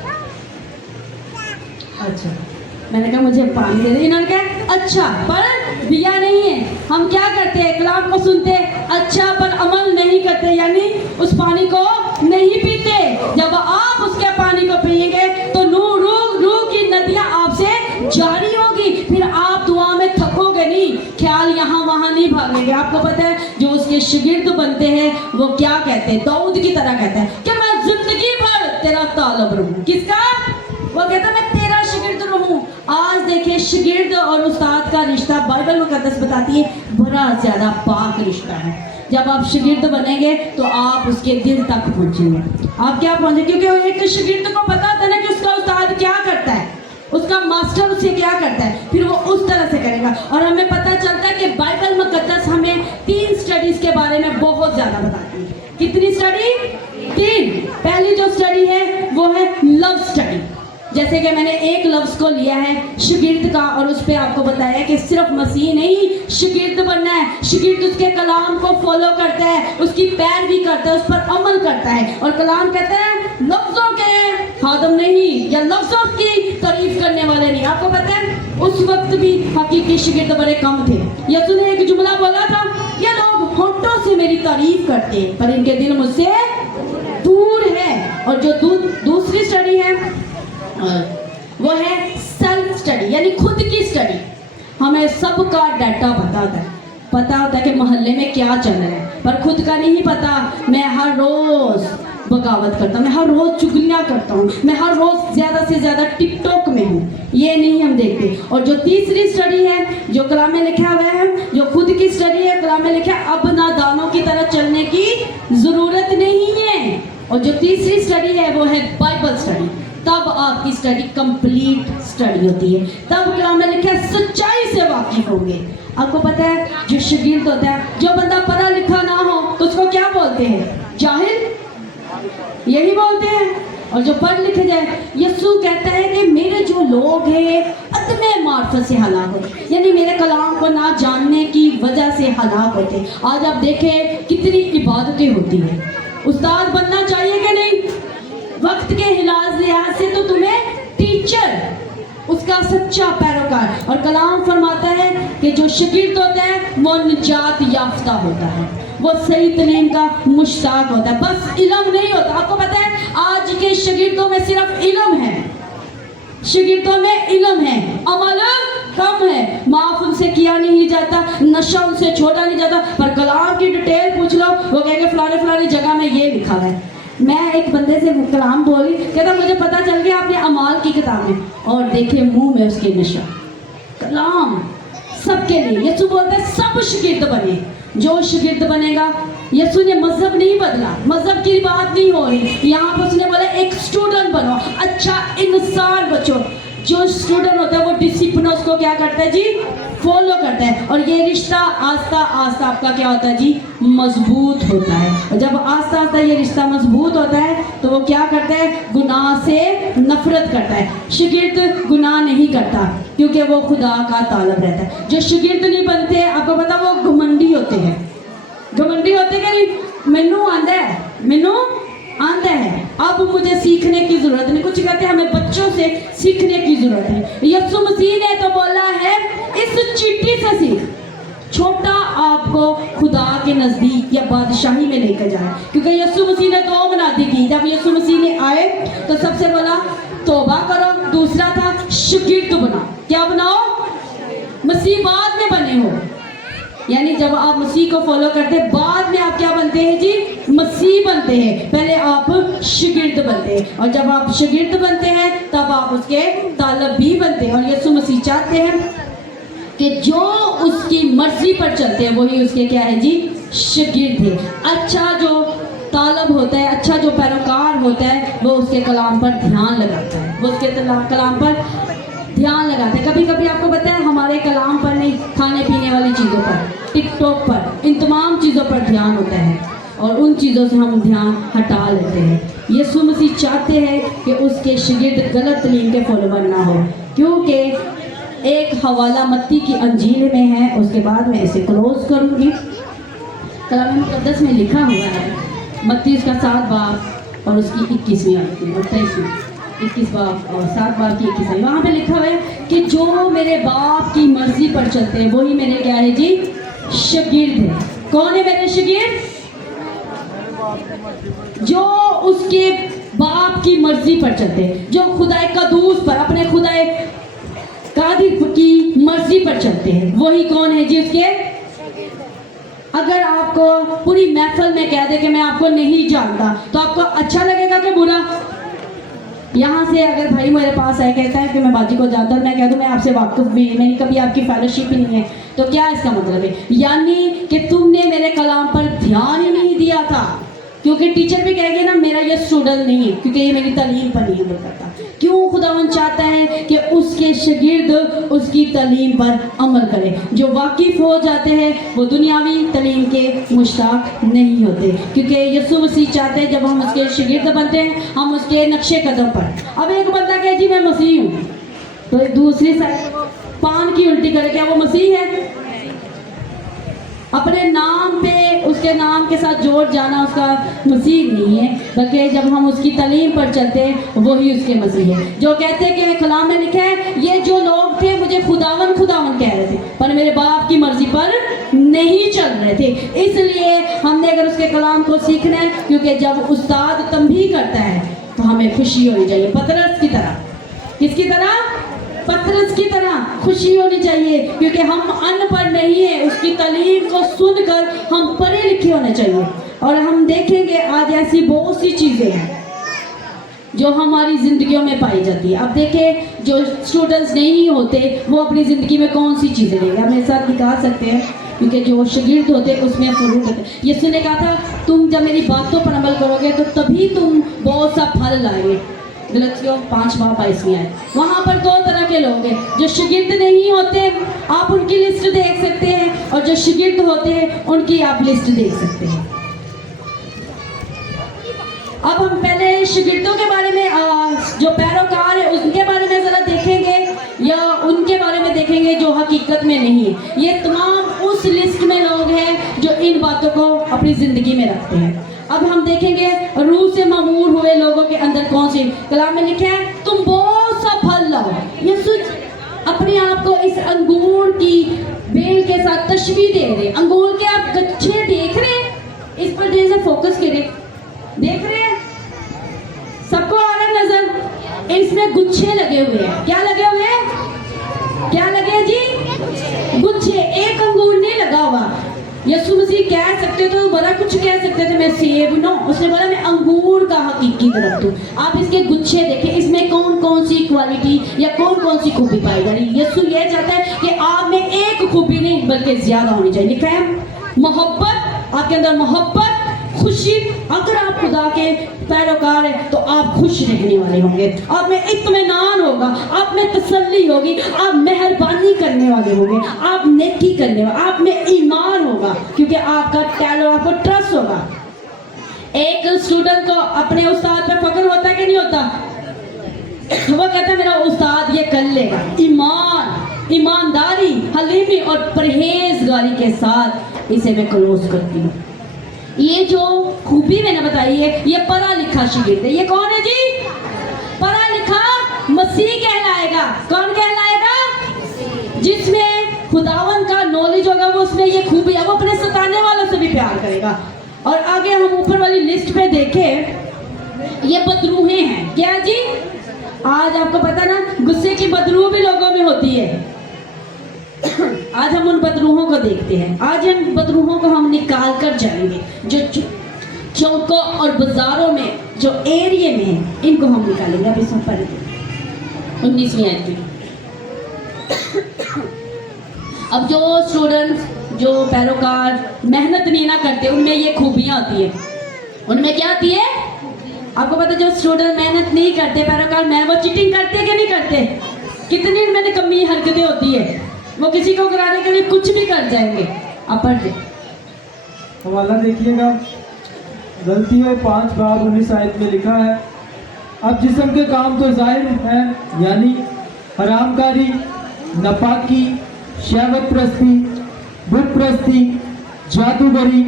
मैंने कहा मुझे पानी दे दो, इन्होंने कहा अच्छा, पर दिया नहीं है। हम क्या करते हैं, कलाम को सुनते हैं अच्छा, पर अमल नहीं करते, यानी उस पानी को नहीं पीते। जब आप उसके पानी को पिएंगे तो रूह की नदियां आपसे जारी होगी, फिर आप दुआ में थकोगे नहीं, ख्याल यहाँ वहाँ नहीं भागेंगे। आपको पता है जो उसके शागिर्द बनते हैं वो क्या कहते हैं, दाऊद की तरह कहते हैं कि मैं जिंदगी भर तेरा तालब रहूं। किसका? वो कहता है मैं तेरा शागिर्द रहूं। आज देखिए शागिर्द और उस्ताद का रिश्ता बाइबल मुकद्दस बताती है बड़ा ज्यादा पाक रिश्ता है। जब आप शागिर्द बनेंगे तो आप उसके दिल तक पहुंचेंगे। आप क्या पहुंचेंगे, क्योंकि एक शागिर्द को पता था ना कि उसका उस्ताद क्या करता है, उसका मास्टर उसे क्या करता है, फिर वो उस तरह से करेगा। और हमें पता चलता है कि बाइबल मुकद्दस हमें 3 स्टडीज के बारे में बहुत ज्यादा बताती है। कितनी स्टडी? 3। पहली जो स्टडी है वो है लव स्टडी। जैसे कि मैंने एक लफ्ज़ को लिया है शागिर्द का और उस पर आपको बताया कि सिर्फ मसीह नहीं शागिर्द बनना है। शागिर्द उसके कलाम को फॉलो करता है, उसकी पैरवी करता है, उस पर अमल करता है। और कलाम कहता है लफ्ज़ों के खादम नहीं या लफ्ज़ों की तारीफ करने वाले नहीं। आपको पता है उस वक्त भी हकीकी शागिर्द बड़े कम थे। यीशु ने एक जुमला बोला था, ये लोग होठों से मेरी तारीफ करते हैं पर इनके दिल मुझसे दूर है। और जो दूसरी स्टडी है वो है सेल्फ स्टडी, यानी खुद की स्टडी। हमें सबका डाटा पता होता है कि मोहल्ले में क्या चल रहा है, पर खुद का नहीं पता। मैं हर रोज बगावत करता हूँ, मैं हर रोज चुगलियाँ करता हूँ, मैं हर रोज ज़्यादा से ज़्यादा टिकटॉक में हूँ, ये नहीं हम देखते। और जो तीसरी स्टडी है जो कलाम में लिखा हुआ है, जो खुद की स्टडी है, कलाम में लिखा है अब नादानों की तरह चलने की ज़रूरत नहीं है। और जो तीसरी स्टडी है वो है बाइबल स्टडी। तब आपकी स्टडी कंप्लीट स्टडी होती है। तब कलाम में लिखा है सच्चाई से वाकिफ होंगे। आपको पता है जो शागिर्द होता है, जो बंदा पढ़ा लिखा ना हो तो उसको क्या बोलते हैं, जाहिल, यही बोलते हैं। और जो पढ़ लिखे जाए, यीशु कहता है कि मेरे जो लोग हैं अदमे मार्फत से हलाक होते, यानी मेरे कलाम को ना जानने की वजह से हलाक होते। आज आप देखें कितनी इबादतें होती हैं। उस्ताद बनना चाहिए कि नहीं? वक्त के लिहाज से तो तुम्हें टीचर, उसका सच्चा पैरोकार। और कलाम फरमाता है कि जो शागिर्द होता है वो निजात याफ्ता होता है, वो सही तलीम का मुश्ताक होता है। बस इल्म नहीं होता। आपको पता है आज के शागिर्दों में सिर्फ इल्म है, शागिर्दों में इल्म है, अमल कम है। माफ उनसे किया नहीं जाता, नशा उनसे छोड़ा नहीं जाता, पर कलाम की डिटेल पूछ लो वो कहेंगे फलाने फलाने जगह में ये लिखा है। मैं एक बंदे से कलाम बोली, कहता मुझे पता चल गया आपने अमाल की किताब में, और देखे मुंह में उसके नशा। कलाम सबके लिए, यीशु बोलता है सब शागिर्द बने। जो शागिर्द बनेगा, यीशु ने मजहब नहीं बदला, मजहब की बात नहीं हो रही यहाँ पर। उसने बोला एक स्टूडेंट बनो, अच्छा इंसान बचो। जो स्टूडेंट होता है वो डिसिप्लिन उसको क्या करता है जी, फॉलो करता है। और ये रिश्ता आस्ता आस्ता आपका क्या होता है जी, मजबूत होता है। और जब आस्ता आस्ता ये रिश्ता मजबूत होता है तो वो क्या करता है, गुनाह से नफरत करता है। शागिर्द गुनाह नहीं करता क्योंकि वो खुदा का तालब रहता है। जो शागिर्द नहीं बनते, आपको पता वो घमंडी होते हैं। घमंडी होते कि नहीं, मैनू आंदा है, मैनू आंदा है, अब मुझे सीखने की जरूरत नहीं। कुछ कहते हैं हमें बच्चों से सीखने की जरूरत है। यीशु मसीह ने तो बोला है इस चींटी से सीख। छोटा आपको खुदा के नजदीक या बादशाही में लेकर जाए, क्योंकि यीशु मसीह ने 2 मुनादी की। जब यीशु मसीह ने आए तो सबसे बोला तौबा करो, दूसरा था शागिर्द बनाओ। क्या बनाओ? मसीह बाद में बने हो, यानी जब आप मसीह को फॉलो करते हैं बाद में आप क्या बनते हैं जी, मसीह बनते हैं। पहले आप शागिर्द बनते हैं, और जब आप शागिर्द बनते हैं तब आप उसके तालब भी बनते हैं। और यीशु मसीह चाहते हैं कि जो उसकी मर्जी पर चलते हैं वही उसके क्या है जी, शागिर्द है। अच्छा जो तालब होता है, अच्छा जो पैरोकार होता है वो उसके कलाम पर ध्यान लगाता है, वो उसके कलाम पर ध्यान लगाता है। कभी कभी आपको पता है हमारे कलाम पर नहीं, खाने पीने वाली चीज़ों पर, टिकटॉक पर, इन तमाम चीज़ों पर ध्यान होता है और उन चीज़ों से हम ध्यान हटा लेते हैं। यीशु मसीह चाहते हैं कि उसके शागिर्द गलत तालीम के फॉलोवर ना हो, क्योंकि एक हवाला मत्ती की अंजील में है, उसके बाद मैं इसे क्लोज करूँगी। कलाम मुक़द्दस में लिखा हुआ है, मत्ती उसका 7 बाब और उसकी 21वीं आयत और 23वीं, 21 बाब और 7 बाब की 21वीं, वहाँ पे लिखा हुआ है कि जो मेरे बाप की मर्जी पर चलते हैं वही मेरे क्या है जी, शागिर्द है। कौन है मेरे शागिर्द? जो उसके बाप की मर्जी पर चलते हैं, जो खुदाए कदूस पर, अपने खुदाए कादिर की मर्जी पर चलते हैं, वही कौन है जी, उसके। अगर आपको पूरी महफिल में कह दे कि मैं आपको नहीं जानता, तो आपको अच्छा लगेगा कि बुरा? यहाँ से अगर भाई मेरे पास आए कहता है कि मैं बाजी को जानता हूँ, मैं कह दूँ मैं आपसे वाकिफ भी, मेरी कभी आपकी फेलोशिप ही नहीं है, तो क्या इसका मतलब है? यानी कि तुमने मेरे कलाम पर ध्यान ही नहीं दिया था, क्योंकि टीचर भी कहेंगे ना मेरा ये स्टूडेंट नहीं है, क्योंकि ये मेरी तालीम पर नहीं अमल करता। क्यों खुदावन चाहता है कि उसके शागिर्द उसकी तालीम पर अमल करें। जो वाकिफ हो जाते हैं वो दुनियावी तालीम के मुश्ताक नहीं होते, क्योंकि यीशु मसीह चाहते हैं जब हम उसके शागिर्द बनते हैं हम उसके नक्शे कदम पर। अब एक बंदा कहे जी मैं मसीह हूँ, तो एक दूसरी साइड पान की उल्टी करे, क्या वो मसीह है? अपने नाम पे उसके नाम के साथ जोड़ जाना उसका मसीह नहीं है, बल्कि जब हम उसकी तालीम पर चलते हैं वही उसके मसीह है। जो कहते हैं कि कलाम में लिखा है ये जो लोग थे मुझे खुदावन खुदावन कह रहे थे पर मेरे बाप की मर्जी पर नहीं चल रहे थे। इसलिए हमने अगर उसके कलाम को सीखना है, क्योंकि जब उस्ताद तंबीह करता है तो हमें खुशी होनी चाहिए, पतरस की तरह। किसकी तरह? पतरस की तरह खुशी होनी चाहिए, क्योंकि हम अनपढ़ नहीं है, उसकी तालीम को सुनकर हम पढ़े लिखे होने चाहिए। और हम देखेंगे आज ऐसी बहुत सी चीज़ें हैं जो हमारी ज़िंदगियों में पाई जाती है। अब देखें जो स्टूडेंट्स नहीं होते वो अपनी ज़िंदगी में कौन सी चीज़ें लेंगे, हम मेरे साथ दिखा सकते हैं, क्योंकि जो शागिर्द होते हैं उसमें फरूक होते हैं। यीशु ने कहा था तुम जब मेरी बातों पर अमल करोगे तो तभी तुम बहुत सा फल लाएंगे। गलतियों 5 बाब 22 है। वहाँ पर 2 तरह के लोग हैं, जो शागिर्द नहीं होते आप उनकी लिस्ट देख सकते हैं, और जो शागिर्द होते हैं उनकी आप लिस्ट देख सकते हैं। अब हम पहले शागिर्दों के बारे में, जो पैरोकार है उनके बारे में ज़रा देखेंगे, या उनके बारे में देखेंगे जो हकीकत में नहीं है। ये तमाम उस लिस्ट में लोग हैं जो इन बातों को अपनी ज़िंदगी में रखते हैं। अब हम देखेंगे रूह से मामूर हुए लोगों के अंदर कौन सी। कलाम में लिखा है तुम बहुत सा फल लाओ। यीशु अपने आप को इस अंगूर की बेल के साथ तशबीह दे रहे। अंगूर के आप गच्छे देख रहे हैं, इस पर जैसे फोकस करें, देख रहे हैं, सबको आ रहा है नजर, इसमें गुच्छे लगे हुए हैं। क्या लगे हुए हैं? क्या लगे जी? गुच्छे। एक अंगूर नहीं लगा हुआ। यीशु मसीह कह सकते तो बड़ा कुछ कह सकते थे, मैं सेब नो, उसने बोला मैं अंगूर का हकीकी दरख्त हूँ। आप इसके गुच्छे देखें, इसमें कौन कौन सी क्वालिटी या कौन कौन सी खूबी पाई जा रही है। यीशु ये चाहता है कि आप में एक खूबी नहीं बल्कि ज्यादा होनी चाहिए। लिखा है मोहब्बत, आपके अंदर मोहब्बत, खुशी। अगर आप खुदा के पैरोकार हैं तो आप खुश रहने वाले होंगे, आप में इत्मीनान होगा, आप में तसल्ली होगी, आप मेहरबानी करने वाले होंगे, आप नेकी करने वाले, आप में ईमान होगा, क्योंकि आपका टैलेंट, आपको ट्रस्ट होगा। एक स्टूडेंट को अपने उस्ताद पे फख्र होता है कि नहीं होता? वो कहता है मेरा उस्ताद ये कर लेगा। ईमान, ईमानदारी, हलीमी और परहेजगारी के साथ इसे मैं क्लोज करती हूँ। ये जो खूबी मैंने बताई है ये पढ़ा लिखा शागिर्द है। ये कौन है जी? पढ़ा लिखा मसीह कहलाएगा। कौन कहलाएगा? जिसमें खुदावन का नॉलेज होगा, वो उसमें ये खूबी है, वो अपने सताने वालों से भी प्यार करेगा। और आगे हम ऊपर वाली लिस्ट पे देखें, ये बदरूहें हैं। क्या जी? आज आपको पता ना गुस्से की बदरूह भी लोगों में होती है। आज हम उन बदरूहों को देखते हैं। आज इन बदरूहों को हम निकाल कर जाएंगे, जो चौकों और बाजारों में, जो एरिया में है, इनको हम निकालेंगे। अब इसमें पढ़ 19वीं आयत में। अब जो स्टूडेंट्स, जो पैरोकार मेहनत नहीं ना करते, उनमें ये खूबियाँ आती है। उनमें क्या आती है? आपको पता है जो स्टूडेंट मेहनत नहीं करते, पैरोकार मैं, वो चीटिंग करते कि नहीं करते? कितनी मैंने कमी हरकतें होती है, वो किसी को कराने के लिए कुछ भी कर जाएंगे। आप पढ़ दे। हवाला देखिएगा, गलतियों 5 बाब 19 आयत में लिखा है, अब जिस्म के काम तो जाहिर हैं, यानी हरामकारी, नापाकी, शहवत प्रस्ती, बुत प्रस्ती, जादूगरी,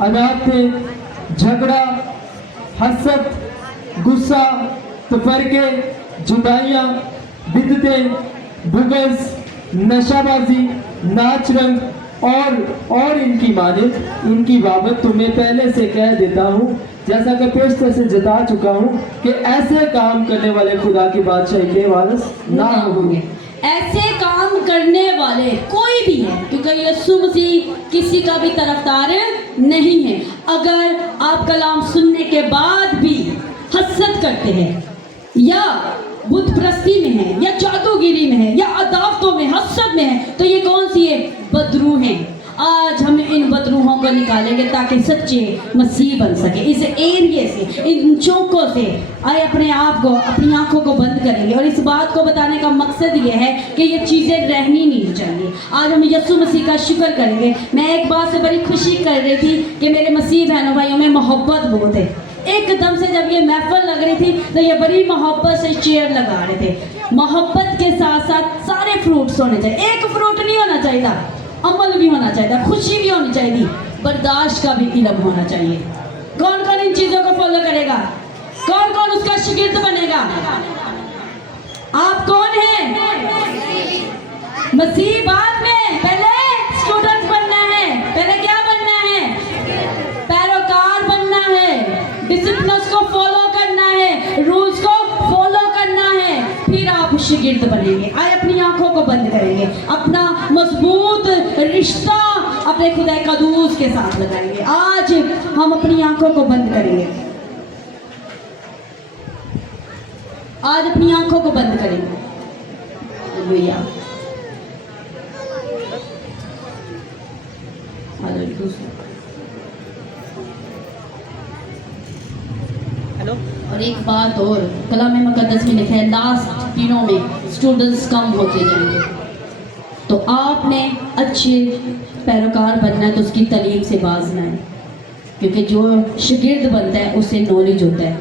अदालते, झगड़ा, हसद, गुस्सा, तफरके, जुदाइयाँ, बिदतें, बुगस, नशाबाजी, नाच रंग और इनकी मानित, इनकी बाबत तुम्हें पहले से कह देता हूँ, जैसा कि पेशतर से जता चुका हूँ, कि ऐसे काम करने वाले खुदा की बादशाही के वारिस ना होंगे। ऐसे काम करने वाले कोई भी है, क्योंकि यीशु मसीह किसी का भी तरफदार नहीं है। अगर आप कलाम सुनने के बाद भी हसद करते हैं, या बुत प्रस्ती में है, या जादूगिरी में है, या अदावतों में, हसद में है, तो ये कौन सी है? बदरूह हैं। आज हम इन बदरूहों को निकालेंगे ताकि सच्चे मसीह बन सके। इस एरिए से, इन चौकों से आए अपने आप को, अपनी आंखों को बंद करेंगे। और इस बात को बताने का मकसद ये है कि ये चीज़ें रहनी नहीं चाहिए। आज हम यीशु मसीह का शुक्र करेंगे। मैं एक बात से बड़ी खुशी कर रही थी कि मेरे मसीह बहनों भाइयों में मोहब्बत बहुत है। एकदम से जब ये महफिल लग रही थी तो ये बड़ी मोहब्बत से चेयर लगा रहे थे। मोहब्बत के साथ साथ सारे फ्रूट्स होने चाहिए। एक फ्रूट नहीं होना चाहिए, अमल भी होना चाहिए, खुशी भी होनी चाहिए, बर्दाश्त का भी इल्म होना चाहिए। कौन कौन इन चीज़ों को फॉलो करेगा? कौन कौन उसका शागिर्द बनेगा? आप कौन हैं? मसीह बाद में, पहले स्टूडेंट बनना है। पहले क्या बनना है? पैरोकार बनना है, डिसिप्लिन्स को फॉलो करना है, रूल्स को फॉलो करना है, फिर आप शागिर्द बनेंगे। आए अपनी आंखों को बंद करेंगे, अपना मजबूत रिश्ता अपने खुदा कदूस के साथ लगाएंगे। आज हम अपनी आंखों को बंद करेंगे, आज अपनी आंखों को बंद करेंगे। Hallelujah, hello. और एक बात और, कलाम मुकद्दस में लिखा है लास्ट दिनों में स्टूडेंट्स कम होते जाएंगे। तो आपने अच्छे पैरोकार बनना है तो उसकी तालीम से बाजना है, क्योंकि जो शागिर्द बनता है उससे नॉलेज होता है,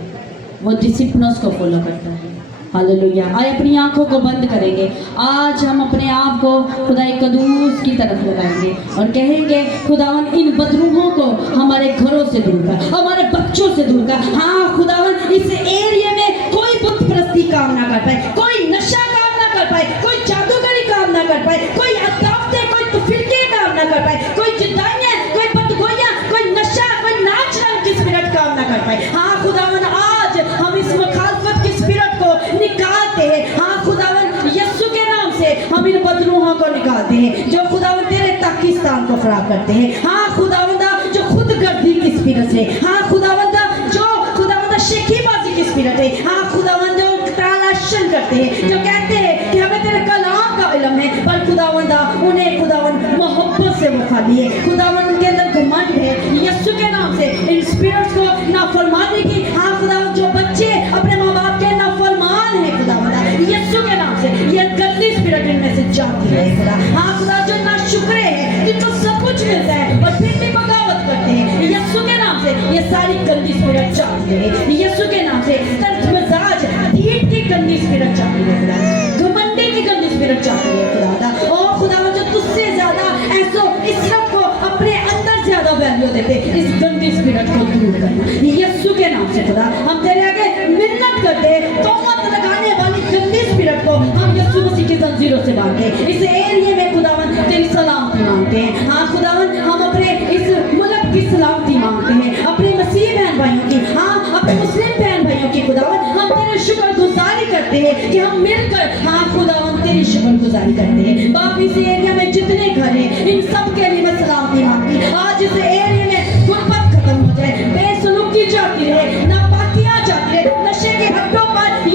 वो डिसिप्लिन्स को फॉलो करता है। हालेलुया। आए अपनी आंखों को बंद करेंगे। आज हम अपने आप को खुदाई कदूस की तरफ लगाएंगे और कहेंगे खुदावन इन बदरूहों को हमारे घरों से दूर कर, हमारे बच्चों से दूर कर। हाँ खुदावन, इस एरिया में कोई बुत प्रस्ती काम ना कर पाए, कोई नशा काम ना कर पाए, कोई जादूगरी काम ना कर पाए, कोई अदावतें, कोई तुफिरके काम ना कर पाए, कोई जुदाइयाँ, कोई बदगोइयाँ, कोई नशा, कोई नाच रंग की स्पिरिट काम ना कर पाए। हाँ खुदावन, आज हम इस मुखालफत की स्पिरिट को निकालते हैं। हाँ खुदावन, यीशु के नाम से हम इन बदरूहों को निकालते हैं जो खुदावन तेरे पाकिस्तान को खराब करते हैं। हाँ खुदावंदा, जो खुद गर्दी की स्पिरिट है। हाँ खुदावंदा, जो खुदावंदा शेखीबाजी की स्पिरिट है। हाँ खुदावंदा, जो ट्रांसलेशन करते हैं, जो कहते हैं कि हमें तेरे कलाम का इल्म है, पर खुदावंदा उन्हें खुदावंद मोहब्बत से वो खाली है। खुदावंद उनके अंदर घमंड है। यीशु के नाम से इन स्पिरिट्स को नाफरमानी की। हाँ खुदावंद, जो बच्चे अपने माँ बाप के नाफरमान है खुदावंदा, यीशु के नाम से ये गंदी स्पिरिट इनमें से जाती है खुदा। हाँ खुदा, जो नाशुक्रे हैं, जिनको सब कुछ मिलता है और फिर भी बगावत करते हैं, यीशु के नाम से ये सारी गंदी स्पिरिट जाती है। यीशु के नाम से तर्क मजाज, ढीठ की गंदी स्पिरिट जाती है खुदा, घमंडी की गंदी स्पिरिट जाती है खुदा। और खुदा, जो तुझसे ज्यादा ऐसो इस सब को अपने अंदर ज्यादा वैल्यू देते, इस गंदी स्पिरिट को दूर करना यीशु के नाम से खुदा। हम तेरे आगे मिन्नत करते हैं, तोहमत लगाने वाली गंदी स्पिरिट को हम यीशु मसीह की जंजीरों से बांधते हैं। इस एरिया में खुदावन तेरी सलामती मांगते हैं। हाँ खुदावन, हम अपने इस मुल्क की सलामती मांगते हैं, अपने मसीह बहन भाइयों की, हाँ अपने मुस्लिम बहन भाइयों की खुदावन हम तेरे शुक्रगुजारी करते हैं कि हम मिलकर हाँ खुदावन तेरी शुक्रगुजारी करते हैं। बाप, इस एरिया में जितने घर हैं इन सब के लिए मैं सलामती मांगती। आज इस एरिया में गुर्बत खत्म हो जाए, बेसलूकी जाती रहे, नापाकियां जाती रहे, नशे के हड्डों पर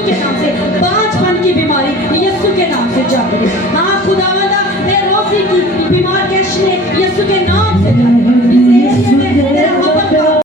यीशु के नाम से बांझपन की बीमारी यीशु के नाम से जा रही है। हाँ खुदावंदा, ए रोसी की